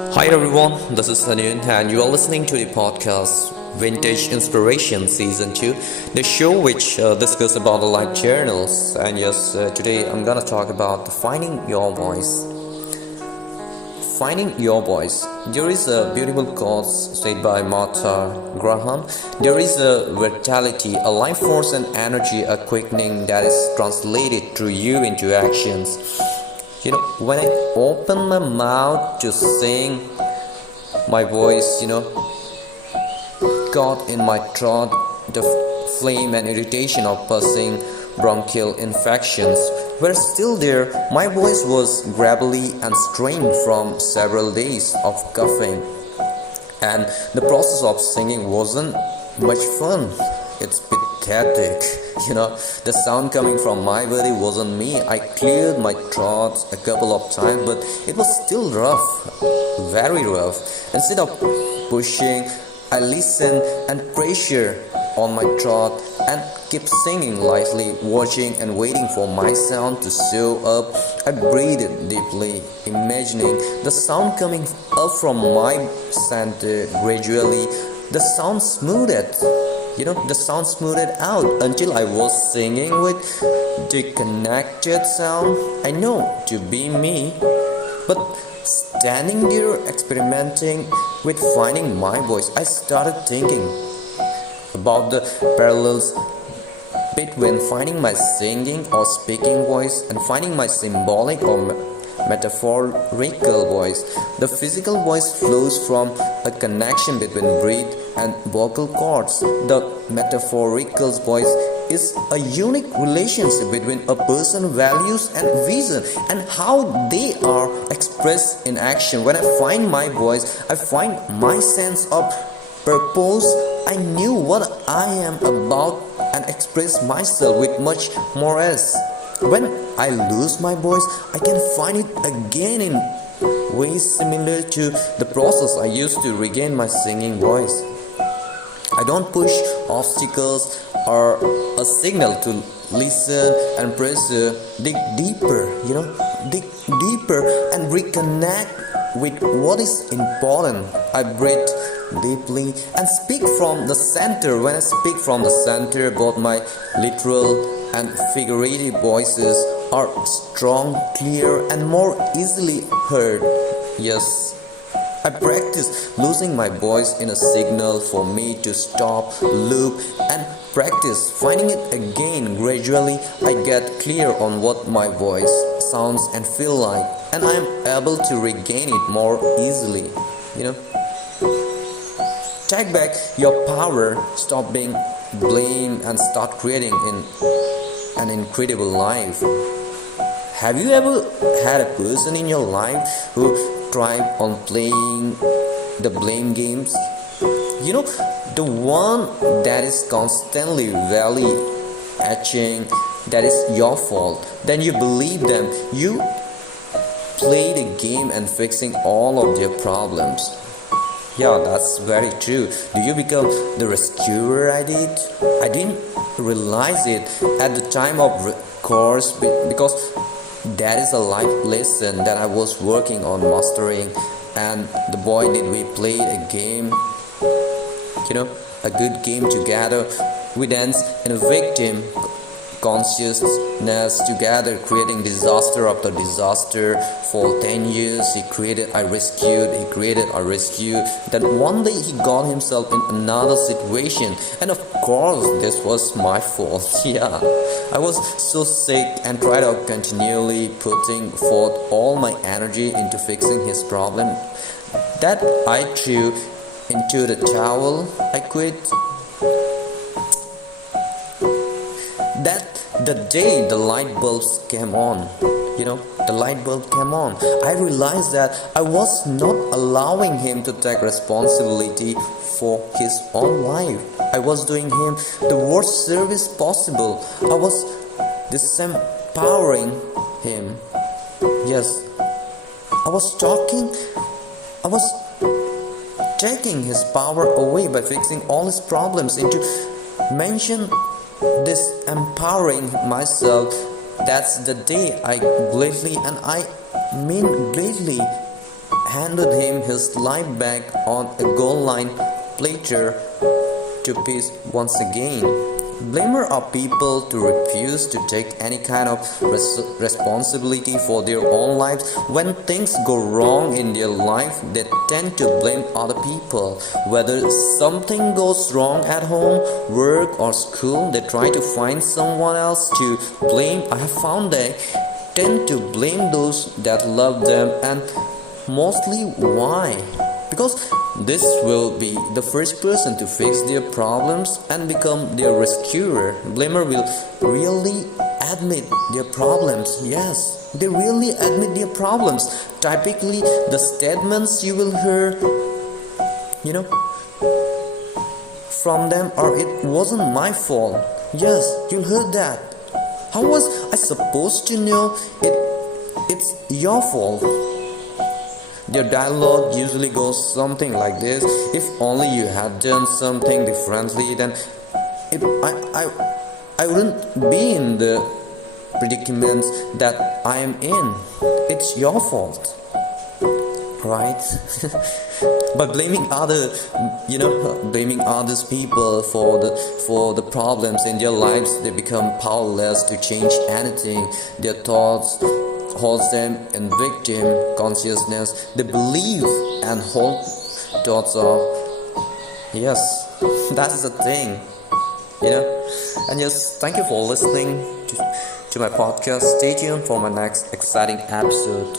Hi everyone, this is Sanun and you are listening to the podcast Vintage Inspiration Season 2, the show which discusses about the life journals. And yes, today I'm gonna talk about finding your voice. Finding your voice. There is a beautiful quote said by Martha Graham. There is a vitality, a life force and energy, a quickening that is translated through you into actions. When I open my mouth to sing, my voice, got in my throat, the phlegm and irritation of passing bronchial infections were still there. My voice was gravelly and strained from several days of coughing, and the process of singing wasn't much fun. It's pathetic. The sound coming from my body wasn't me. I cleared my throat a couple of times, but it was still rough, very rough. Instead of pushing, I listened and pressure on my throat and kept singing lightly, watching and waiting for my sound to show up. I breathed deeply, imagining the sound coming up from my center gradually. The sound smoothed out until I was singing with the connected sound I know to be me. But standing there experimenting with finding my voice, I started thinking about the parallels between finding my singing or speaking voice and finding my symbolic or metaphorical voice. The physical voice flows from a connection between breath and vocal cords. The metaphorical voice is a unique relationship between a person's values and vision and how they are expressed in action. When I find my voice, I find my sense of purpose. I knew what I am about and express myself with much more else. When I lose my voice, I can find it again in ways similar to the process I used to regain my singing voice. I don't push obstacles or a signal to listen and dig deeper and reconnect with what is important. I breathe deeply and speak from the center. When I speak from the center, both my literal and figurative voices are strong, clear, and more easily heard. Yes, I practice losing my voice in a signal for me to stop, loop, and practice finding it again. Gradually, I get clear on what my voice sounds and feel like, and I am able to regain it more easily. Take back your power, stop being blamed, and start creating an incredible life. Have you ever had a person in your life who thrived on playing the blame games? The one that is constantly etching that is your fault. Then you believe them. You play the game and fixing all of their problems. Yeah, that's very true. Do you become the rescuer I did? I didn't realize it at the time of course because that is a life lesson that I was working on mastering. And the boy did we play a game, a good game together. We danced in a victim consciousness together, creating disaster after disaster for 10 years. He created, I rescued. Then one day he got himself in another situation, and of course this was my fault. Yeah, I was so sick and tried out continually putting forth all my energy into fixing his problem that I threw into the towel. I quit. That the day the light bulbs came on, I realized that I was not allowing him to take responsibility for his own life. I was doing him the worst service possible. I was disempowering him. Yes, I was taking his power away by fixing all his problems into mention disempowering myself. That's the day I gladly, and I mean gladly, handed him his life back on a goal line platter to peace once again. Blamer are people to refuse to take any kind of responsibility for their own lives. When things go wrong in their life, they tend to blame other people. Whether something goes wrong at home, work or school, they try to find someone else to blame. I have found they tend to blame those that love them, and mostly why? Because this will be the first person to fix their problems and become their rescuer. Blamer will really admit their problems. Yes, they really admit their problems. Typically, the statements you will hear, from them are, "It wasn't my fault." Yes, you'll hear that. How was I supposed to know it's your fault? Their dialogue usually goes something like this: "If only you had done something differently, then I wouldn't be in the predicament that I am in. It's your fault." Right? By blaming others people for the problems in their lives, they become powerless to change anything. Their thoughts holds them in victim consciousness. They believe and hold thoughts of, yes, that's the thing, And yes, thank you for listening to my podcast. Stay tuned for my next exciting episode.